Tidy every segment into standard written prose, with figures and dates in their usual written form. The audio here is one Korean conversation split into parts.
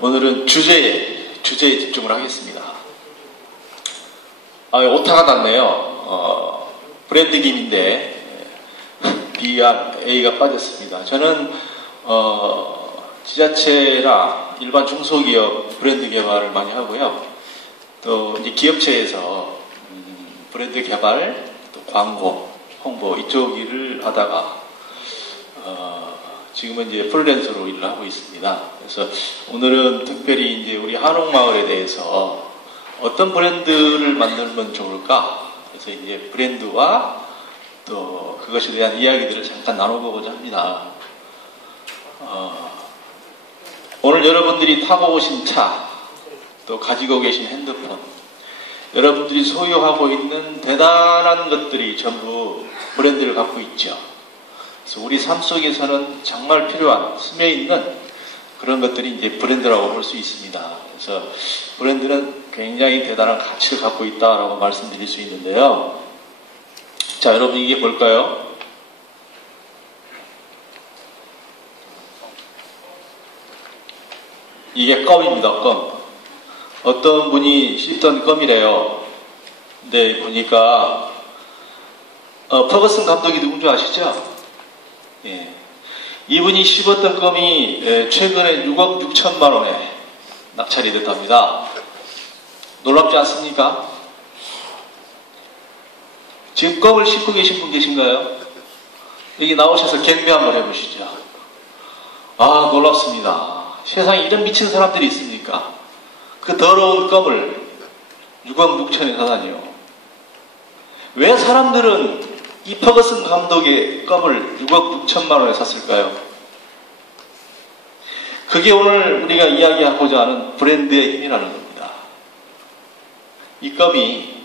오늘은 주제에 집중을 하겠습니다. 오타가 났네요. 브랜드 김인데 BRA가 빠졌습니다. 저는 지자체나 일반 중소기업 브랜드 개발을 많이 하고요. 또 이제 기업체에서 브랜드 개발, 또 광고, 홍보 이쪽 일을 하다가 지금은 이제 프리랜서로 일을 하고 있습니다. 그래서 오늘은 특별히 이제 우리 한옥마을에 대해서 어떤 브랜드를 만들면 좋을까? 그래서 이제 브랜드와 또 그것에 대한 이야기들을 잠깐 나눠보고자 합니다. 오늘 여러분들이 타고 오신 차, 또 가지고 계신 핸드폰, 여러분들이 소유하고 있는 대단한 것들이 전부 브랜드를 갖고 있죠. 그래서 우리 삶 속에서는 정말 필요한 스며있는 그런 것들이 이제 브랜드라고 볼 수 있습니다. 그래서 브랜드는 굉장히 대단한 가치를 갖고 있다라고 말씀드릴 수 있는데요. 자, 여러분 이게 뭘까요? 이게 껌입니다. 껌. 어떤 분이 씹던 껌이래요. 근데 보니까 퍼거슨 감독이 누군지 아시죠? 예. 이분이 씹었던 껌이 최근에 6억 6천만 원에 낙찰이 됐답니다. 놀랍지 않습니까? 지금 껌을 씹고 계신 분 계신가요? 여기 나오셔서 경매 한번 해보시죠. 아, 놀랍습니다. 세상에 이런 미친 사람들이 있습니까? 그 더러운 껌을 6억 6천에 사다니요. 왜 사람들은 이 퍼거슨 감독의 껌을 6억 6천만 원에 샀을까요? 그게 오늘 우리가 이야기하고자 하는 브랜드의 힘이라는 겁니다. 이 껌이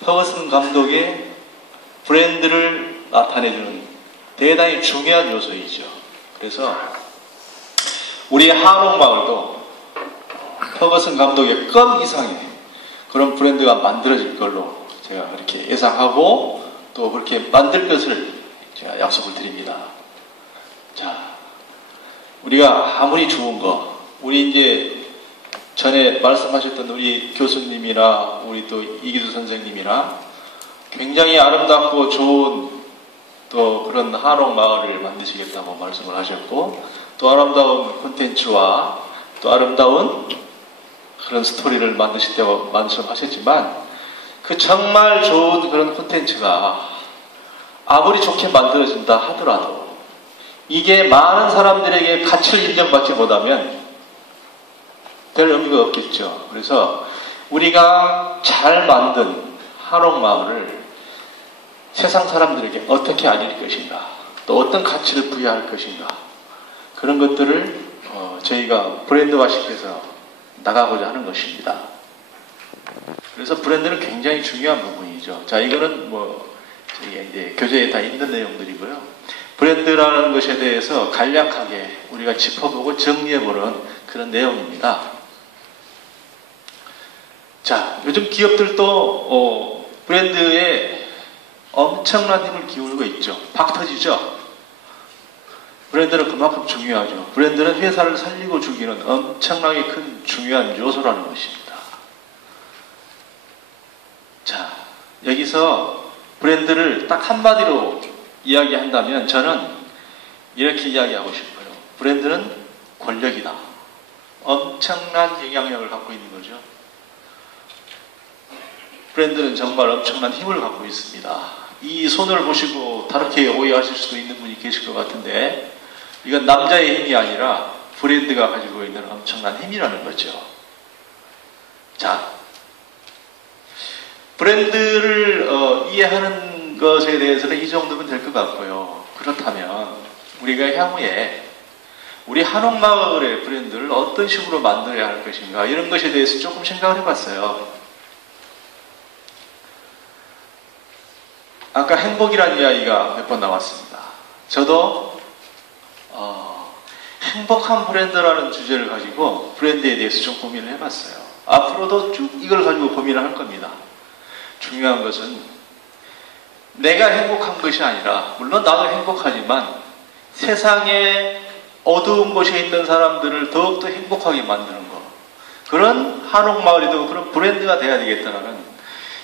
퍼거슨 감독의 브랜드를 나타내주는 대단히 중요한 요소이죠. 그래서 우리 한옥마을도 퍼거슨 감독의 껌 이상의 그런 브랜드가 만들어질 걸로 제가 그렇게 예상하고 또 그렇게 만들 것을 제가 약속을 드립니다. 자, 우리가 아무리 좋은 거, 우리 이제 전에 말씀하셨던 우리 교수님이나 우리 또 이기수 선생님이나 굉장히 아름답고 좋은 또 그런 한옥마을을 만드시겠다고 말씀을 하셨고, 또 아름다운 콘텐츠와 또 아름다운 그런 스토리를 만드시다고 말씀하셨지만, 그 정말 좋은 그런 콘텐츠가 아무리 좋게 만들어진다 하더라도 이게 많은 사람들에게 가치를 인정받지 못하면 별 의미가 없겠죠. 그래서 우리가 잘 만든 한옥마을을 세상 사람들에게 어떻게 알릴 것인가, 또 어떤 가치를 부여할 것인가, 그런 것들을 저희가 브랜드화시켜서 나가고자 하는 것입니다. 그래서 브랜드는 굉장히 중요한 부분이죠. 자, 이거는 이제 교재에 다 있는 내용들이고요. 브랜드라는 것에 대해서 간략하게 우리가 짚어보고 정리해보는 그런 내용입니다. 자, 요즘 기업들도 브랜드에 엄청난 힘을 기울이고 있죠. 박 터지죠. 브랜드는 그만큼 중요하죠. 브랜드는 회사를 살리고 죽이는 엄청나게 큰 중요한 요소라는 것입니다. 자, 여기서 브랜드를 딱 한마디로 이야기한다면 저는 이렇게 이야기하고 싶어요. 브랜드는 권력이다. 엄청난 영향력을 갖고 있는 거죠. 브랜드는 정말 엄청난 힘을 갖고 있습니다. 이 손을 보시고 다르게 오해하실 수도 있는 분이 계실 것 같은데, 이건 남자의 힘이 아니라 브랜드가 가지고 있는 엄청난 힘이라는 거죠. 자, 브랜드를 이해하는 것에 대해서는 이 정도면 될 것 같고요. 그렇다면 우리가 향후에 우리 한옥마을의 브랜드를 어떤 식으로 만들어야 할 것인가, 이런 것에 대해서 조금 생각을 해봤어요. 아까 행복이라는 이야기가 몇 번 나왔습니다. 저도 행복한 브랜드라는 주제를 가지고 브랜드에 대해서 좀 고민을 해봤어요. 앞으로도 쭉 이걸 가지고 고민을 할 겁니다. 중요한 것은 내가 행복한 것이 아니라, 물론 나도 행복하지만 세상에 어두운 곳에 있는 사람들을 더욱더 행복하게 만드는 것. 그런 한옥마을이도 그런 브랜드가 돼야 되겠다는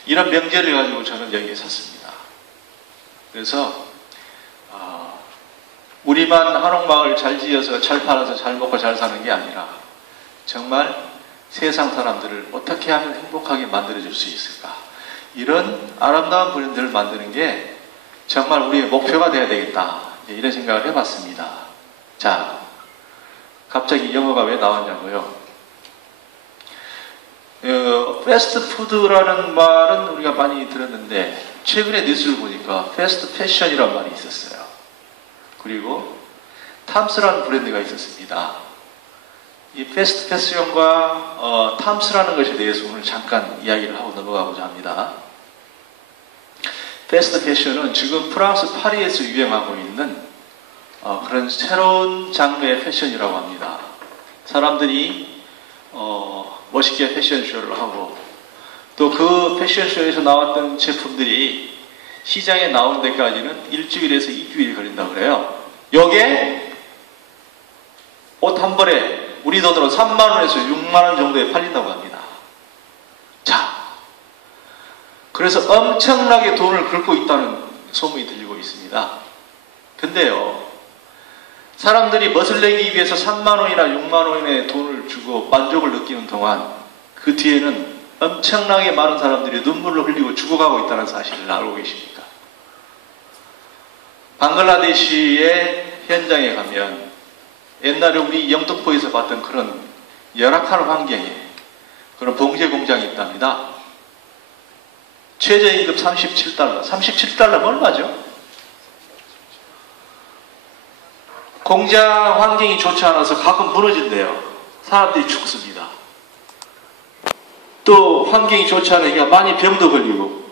이런 명제를 가지고 저는 여기에 섰습니다. 그래서 우리만 한옥마을 잘 지어서 잘 팔아서 잘 먹고 잘 사는 게 아니라 정말 세상 사람들을 어떻게 하면 행복하게 만들어줄 수 있을까, 이런 아름다운 브랜드를 만드는 게 정말 우리의 목표가 돼야 되겠다, 이런 생각을 해봤습니다. 자, 갑자기 영어가 왜 나왔냐고요? 패스트푸드라는 말은 우리가 많이 들었는데 최근에 뉴스를 보니까 패스트 패션이라는 말이 있었어요. 그리고 탐스라는 브랜드가 있었습니다. 이 패스트 패션과 탐스라는 것에 대해서 오늘 잠깐 이야기를 하고 넘어가고자 합니다. 패스트 패션은 지금 프랑스 파리에서 유행하고 있는 그런 새로운 장르의 패션이라고 합니다. 사람들이 멋있게 패션쇼를 하고 또 그 패션쇼에서 나왔던 제품들이 시장에 나오는 데까지는 일주일에서 2주일이 걸린다고 그래요. 요게 옷 한 벌에 우리 돈으로 3만원에서 6만원 정도에 팔린다고 합니다. 자, 그래서 엄청나게 돈을 긁고 있다는 소문이 들리고 있습니다. 근데요, 사람들이 멋을 내기 위해서 3만원이나 6만원의 돈을 주고 만족을 느끼는 동안 그 뒤에는 엄청나게 많은 사람들이 눈물을 흘리고 죽어가고 있다는 사실을 알고 계십니까? 방글라데시의 현장에 가면 옛날에 우리 영등포에서 봤던 그런 열악한 환경에 그런 봉제 공장이 있답니다. 최저임금 37달러. 37달러면 얼마죠? 공장 환경이 좋지 않아서 가끔 무너진대요. 사람들이 죽습니다. 또 환경이 좋지 않으니까 많이 병도 걸리고.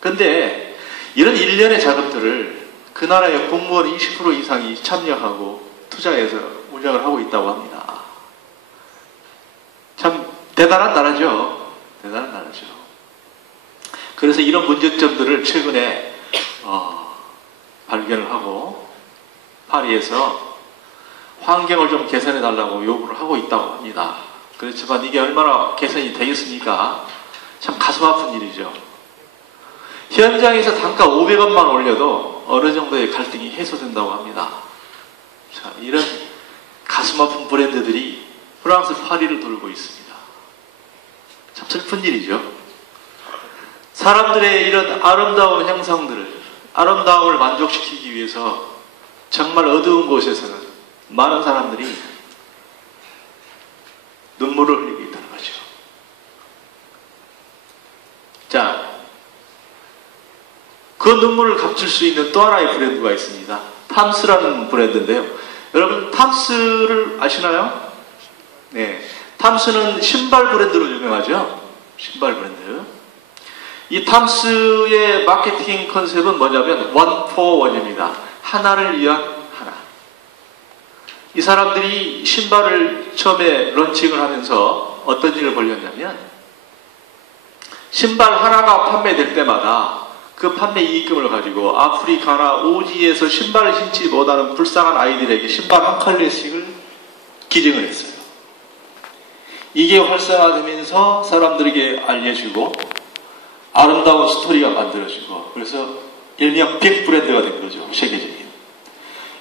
근데 이런 일련의 작업들을 그 나라의 공무원 20% 이상이 참여하고 투자해서 운영을 하고 있다고 합니다. 참 대단한 나라죠. 대단한 나라죠. 그래서 이런 문제점들을 최근에 발견을 하고 파리에서 환경을 좀 개선해 달라고 요구를 하고 있다고 합니다. 그렇지만 이게 얼마나 개선이 되겠습니까? 참 가슴 아픈 일이죠. 현장에서 단가 500원만 올려도 어느 정도의 갈등이 해소된다고 합니다. 자, 이런 가슴 아픈 브랜드들이 프랑스 파리를 돌고 있습니다. 참 슬픈 일이죠. 사람들의 이런 아름다운 형상들을, 아름다움을 만족시키기 위해서 정말 어두운 곳에서는 많은 사람들이 눈물을 흘리고 있다는 거죠. 자, 그 눈물을 감출 수 있는 또 하나의 브랜드가 있습니다. 탐스라는 브랜드인데요. 여러분 탐스를 아시나요? 네, 탐스는 신발 브랜드로 유명하죠. 신발 브랜드. 이 탐스의 마케팅 컨셉은 뭐냐면 원 포 원입니다. 하나를 위한 하나. 이 사람들이 신발을 처음에 런칭을 하면서 어떤 일을 벌였냐면 신발 하나가 판매될 때마다 그 판매 이익금을 가지고 아프리카나 오지에서 신발을 신지 못하는 불쌍한 아이들에게 신발 한 켤레씩을 기증을 했어요. 이게 활성화되면서 사람들에게 알려지고 아름다운 스토리가 만들어지고, 그래서 일명 빅 브랜드가 된 거죠. 세계적인.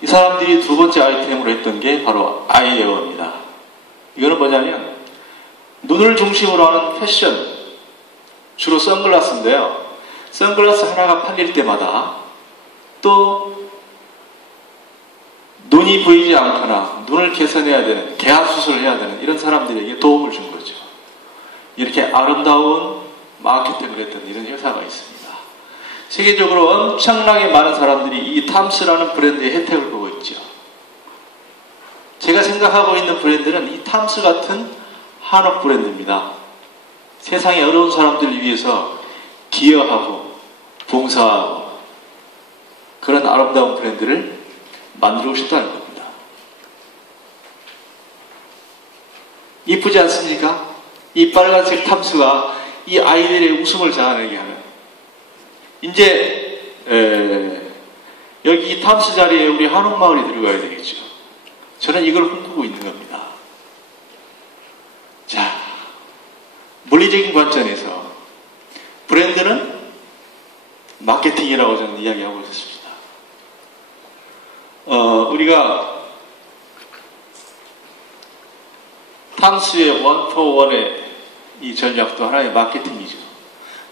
이 사람들이 두 번째 아이템으로 했던 게 바로 아이웨어입니다. 이거는 뭐냐면 눈을 중심으로 하는 패션, 주로 선글라스인데요. 선글라스 하나가 팔릴 때마다 또 눈이 보이지 않거나 눈을 개선해야 되는, 개합 수술을 해야 되는 이런 사람들에게 도움을 준 거죠. 이렇게 아름다운 마케팅을 했던 이런 회사가 있습니다. 세계적으로 엄청나게 많은 사람들이 이 탐스라는 브랜드의 혜택을 보고 있죠. 제가 생각하고 있는 브랜드는 이 탐스 같은 한옥 브랜드입니다. 세상의 어려운 사람들을 위해서 기여하고 봉사하고 그런 아름다운 브랜드를 만들고 싶다는 겁니다. 이쁘지 않습니까? 이 빨간색 탐스가 이 아이들의 웃음을 자아내게 하는. 이제 여기 이 탐스 자리에 우리 한옥마을이 들어가야 되겠죠. 저는 이걸 꿈꾸고 있는 겁니다. 자, 물리적인 관점에서 브랜드는 마케팅이라고 저는 이야기하고 있습니다. 우리가 탐스의 원포원의 이 전략도 하나의 마케팅이죠.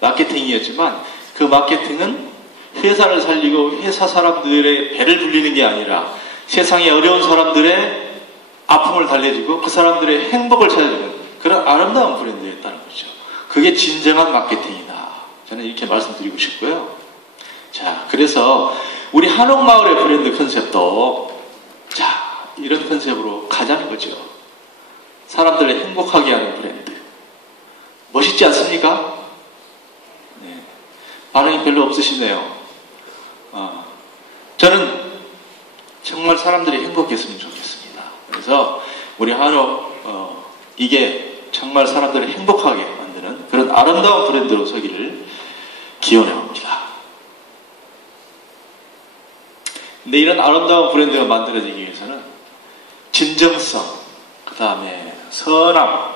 마케팅이었지만 그 마케팅은 회사를 살리고 회사 사람들의 배를 불리는 게 아니라 세상에 어려운 사람들의 아픔을 달래주고 그 사람들의 행복을 찾아주는 그런 아름다운 브랜드였다는 거죠. 그게 진정한 마케팅이다. 저는 이렇게 말씀드리고 싶고요. 자, 그래서 우리 한옥마을의 브랜드 컨셉도 자, 이런 컨셉으로 가자는 거죠. 사람들을 행복하게 하는 브랜드. 멋있지 않습니까? 네. 반응이 별로 없으시네요. 저는 정말 사람들이 행복했으면 좋겠습니다. 그래서 우리 한옥 이게 정말 사람들을 행복하게 만드는 그런 아름다운 브랜드로 서기를 기원해 봅니다. 근데 이런 아름다운 브랜드가 만들어지기 위해서는 진정성, 그 다음에 선함,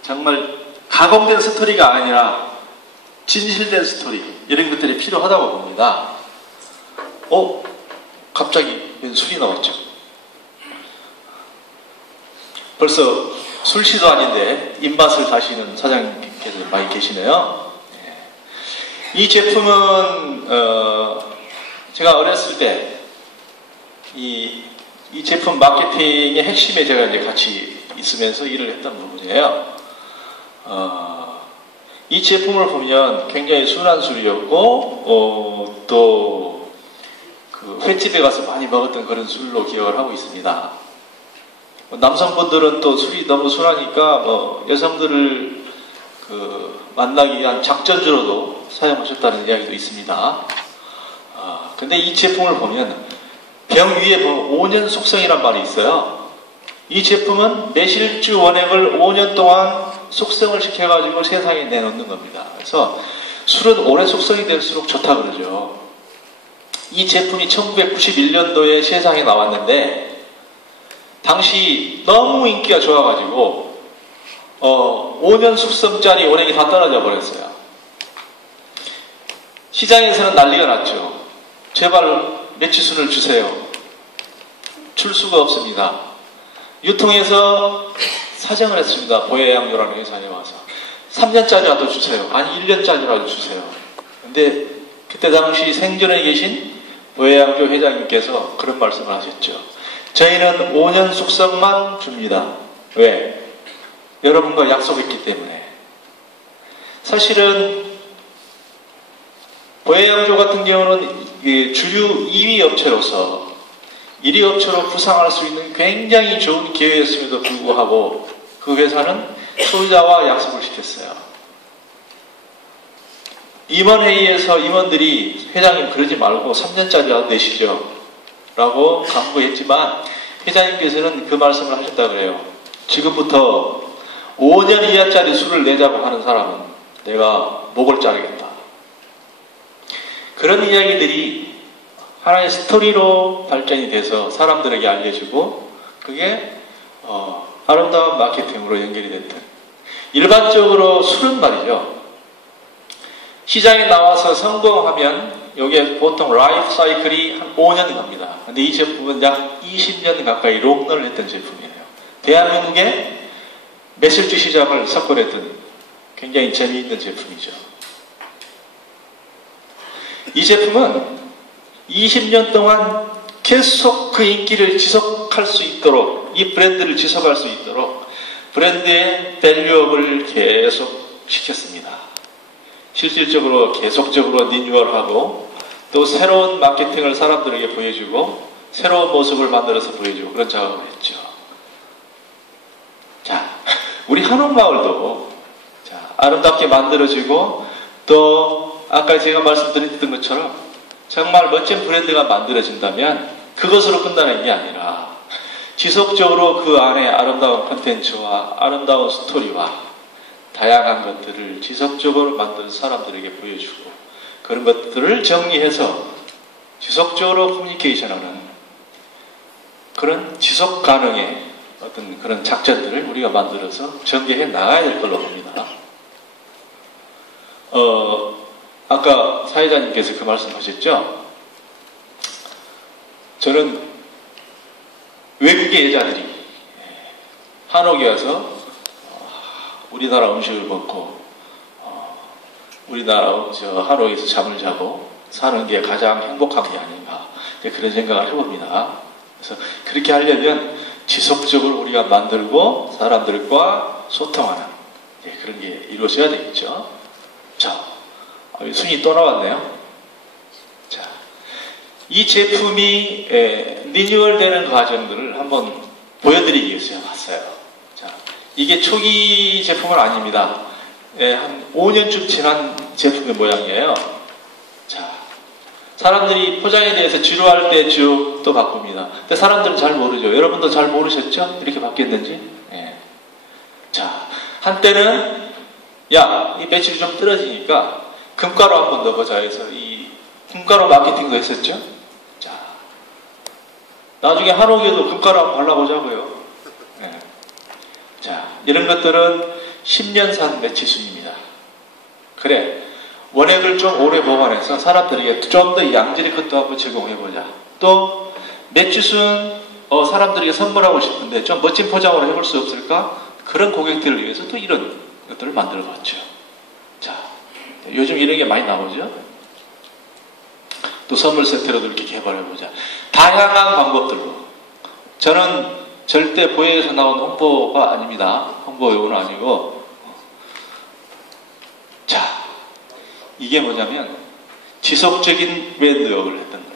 정말 가공된 스토리가 아니라 진실된 스토리, 이런 것들이 필요하다고 봅니다. 갑자기 웬 술이 나왔죠. 벌써 술시도 아닌데 입맛을 다시는 사장님께서 많이 계시네요. 이 제품은 제가 어렸을 때 이 제품 마케팅의 핵심에 제가 이제 같이 있으면서 일을 했던 부분이에요. 이 제품을 보면 굉장히 순한 술이었고 또 그 횟집에 가서 많이 먹었던 그런 술로 기억을 하고 있습니다. 남성분들은 또 술이 너무 순하니까 여성들을 만나기 위한 작전주로도 사용하셨다는 이야기도 있습니다. 근데 이 제품을 보면 병 위에 보면 5년 숙성이란 말이 있어요. 이 제품은 매실주 원액을 5년 동안 숙성을 시켜가지고 세상에 내놓는 겁니다. 그래서 술은 오래 숙성이 될수록 좋다 그러죠. 이 제품이 1991년도에 세상에 나왔는데 당시 너무 인기가 좋아가지고 5년 숙성짜리 원액이 다 떨어져 버렸어요. 시장에서는 난리가 났죠. 제발 매치순을 주세요. 줄 수가 없습니다. 유통해서 사정을 했습니다. 보혜양조라는 회사에 와서 3년짜리라도 주세요. 아니 1년짜리라도 주세요. 근데 그때 당시 생전에 계신 보혜양조 회장님께서 그런 말씀을 하셨죠. 저희는 5년 숙성만 줍니다. 왜? 여러분과 약속했기 때문에. 사실은 보혜양조 같은 경우는 주류 2위 업체로서 1위 업체로 부상할 수 있는 굉장히 좋은 기회였음에도 불구하고 그 회사는 소유자와 약속을 시켰어요. 임원회의에서 임원들이 회장님 그러지 말고 3년짜리라도 내시죠 라고 강구했지만 회장님께서는 그 말씀을 하셨다 그래요. 지금부터 5년 이하짜리 술을 내자고 하는 사람은 내가 목을 자르겠다. 그런 이야기들이 하나의 스토리로 발전이 돼서 사람들에게 알려지고 그게 아름다운 마케팅으로 연결이 됐던. 일반적으로 술은 말이죠. 시장에 나와서 성공하면 이게 보통 라이프 사이클이 한 5년 갑니다. 근데 이 제품은 약 20년 가까이 롱런을 했던 제품이에요. 대한민국의 매실주 시장을 석권했던 굉장히 재미있는 제품이죠. 이 제품은 20년 동안 계속 그 인기를 지속할 수 있도록, 이 브랜드를 지속할 수 있도록 브랜드의 밸류업을 계속 시켰습니다. 실질적으로 계속적으로 리뉴얼하고 또 새로운 마케팅을 사람들에게 보여주고 새로운 모습을 만들어서 보여주고 그런 작업을 했죠. 자, 우리 한옥마을도 아름답게 만들어지고 또 아까 제가 말씀드렸던 것처럼 정말 멋진 브랜드가 만들어진다면 그것으로 끝나는 게 아니라 지속적으로 그 안에 아름다운 콘텐츠와 아름다운 스토리와 다양한 것들을 지속적으로 만든 사람들에게 보여주고 그런 것들을 정리해서 지속적으로 커뮤니케이션하는 그런 지속 가능의 어떤 그런 작전들을 우리가 만들어서 전개해 나가야 될 걸로 봅니다. 아까 사회자님께서 그 말씀하셨죠? 저는 외국의 여자들이 한옥에 와서 우리나라 음식을 먹고 우리나라 한옥에서 잠을 자고 사는 게 가장 행복한 게 아닌가 그런 생각을 해봅니다. 그래서 그렇게 하려면 지속적으로 우리가 만들고 사람들과 소통하는 그런 게 이루어져야 되겠죠. 자, 순위 또 나왔네요. 자, 이 제품이 리뉴얼되는 과정들을 한번 보여드리기 위해서 왔어요. 자, 이게 초기 제품은 아닙니다. 한 5년쯤 지난 제품의 모양이에요. 자, 사람들이 포장에 대해서 지루할 때 쭉 또 바꿉니다. 근데 사람들은 잘 모르죠. 여러분도 잘 모르셨죠? 이렇게 바뀌었는지. 예. 자, 한때는 야, 이 매출이 좀 떨어지니까 금가루 한번 넣어보자 해서 이 금가루 마케팅도 했었죠. 자, 나중에 한옥에도 금가루 한번 발라보자고요. 예. 자, 이런 것들은 10년산 매치순입니다. 그래, 원액을 좀 오래 보관해서 사람들에게 좀 더 양질의 것도 한번 제공해보자. 또 매치순 사람들에게 선물하고 싶은데 좀 멋진 포장으로 해볼 수 없을까? 그런 고객들을 위해서 또 이런 것들을 만들어봤죠. 자, 요즘 이런 게 많이 나오죠. 또 선물 세트로도 이렇게 개발해보자. 다양한 방법들로. 저는 절대 보혜에서 나온 홍보가 아닙니다. 홍보 요구는 아니고. 자, 이게 뭐냐면 지속적인 브랜드업을 했던 거예요.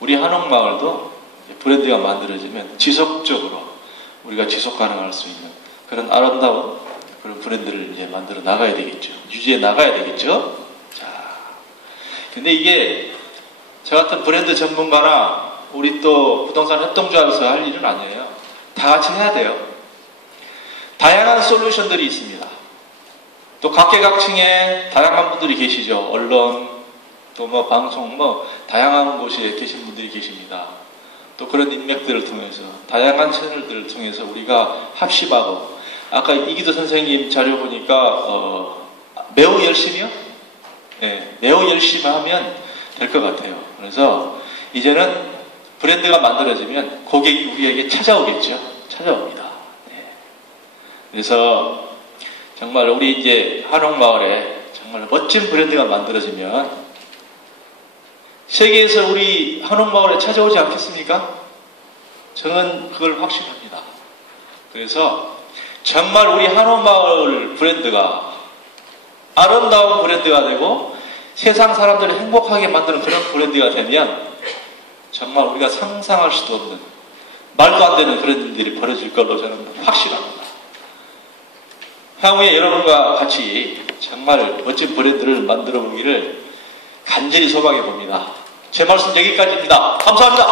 우리 한옥마을도 브랜드가 만들어지면 지속적으로 우리가 지속 가능할 수 있는 그런 아름다운 그런 브랜드를 이제 만들어 나가야 되겠죠. 유지해 나가야 되겠죠. 자, 근데 이게 저 같은 브랜드 전문가나 우리 또 부동산 협동조합에서 할 일은 아니에요. 다 같이 해야 돼요. 다양한 솔루션들이 있습니다. 또 각계각층에 다양한 분들이 계시죠. 언론, 또 뭐 방송, 뭐 다양한 곳에 계신 분들이 계십니다. 또 그런 인맥들을 통해서 다양한 채널들을 통해서 우리가 합심하고 아까 이기도 선생님 자료 보니까 매우 열심히요? 네, 매우 열심히 하면 될 것 같아요. 그래서 이제는 브랜드가 만들어지면 고객이 우리에게 찾아오겠죠. 찾아옵니다. 네. 그래서 정말 우리 이제 한옥마을에 정말 멋진 브랜드가 만들어지면 세계에서 우리 한옥마을에 찾아오지 않겠습니까? 저는 그걸 확신합니다. 그래서 정말 우리 한옥마을 브랜드가 아름다운 브랜드가 되고 세상 사람들을 행복하게 만드는 그런 브랜드가 되면 정말 우리가 상상할 수도 없는 말도 안 되는 그런 일들이 벌어질 걸로 저는 확신합니다. 향후에 여러분과 같이 정말 멋진 브랜드를 만들어 보기를 간절히 소망해 봅니다. 제 말씀 여기까지입니다. 감사합니다.